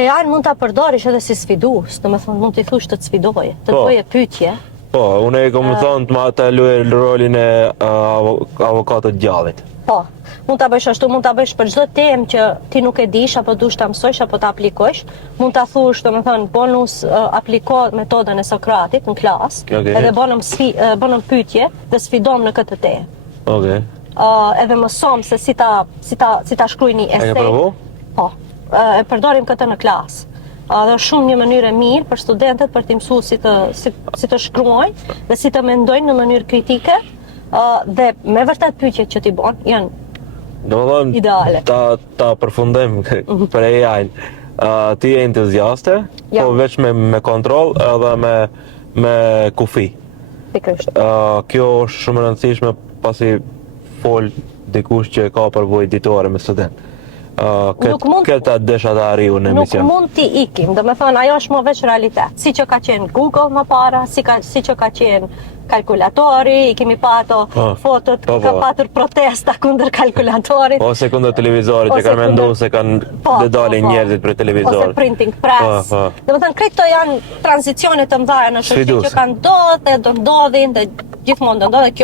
AI mund ta përdorish edhe si sfidues, domethënë mund t'i thush të të sfidoje, të bëje pyetje. Po, unë e kom thënë të ma të luaj rolin e avokatit djallit. Po, mund ta bësh ashtu, mund ta bësh për çdo temë që ti nuk e dish apo dush ta mësosh apo ta aplikosh. Mund ta thush, domethënë, bonus apliko metodën e Sokratit në klasë, edhe bënëm pyetje dhe sfidom në këtë temë. Okej. Edhe mësom se si ta shkruaj një esej. E ke provu? Po, e përdorim këtë në klasë. Dhe është shumë një mënyrë e mirë për studentët për t'i mësuar si të shkruajnë dhe si të mendojnë në mënyrë kritike, dhe me vërtet pyetjet që t'i bën janë ideale. Ta përfundojmë për AI-n. Ti je entuziaste, po veç me kontroll edhe me kufi. Pikërisht. Kjo është shumë e rëndësishme pasi fol dikush që ka përvojë ditore me student. Këtë desha të arriju në emision. Nuk mund t'i ikim, dhe me thënë, ajo është më veç realitet. Si që ka qenë Google më para, si që ka qenë kalkulatori, i kemi pato fotot, ka patur protesta kundër kalkulatorit. Ose kundër televizorit, që kanë mendu se kanë dalin njerëzit për televizorit. Ose printing press. Dhe me thënë, këto janë tranzicionit të mdhaja në shoqëri që kanë ndodhur dhe do ndodhin dhe gjithmonë do ndodhin.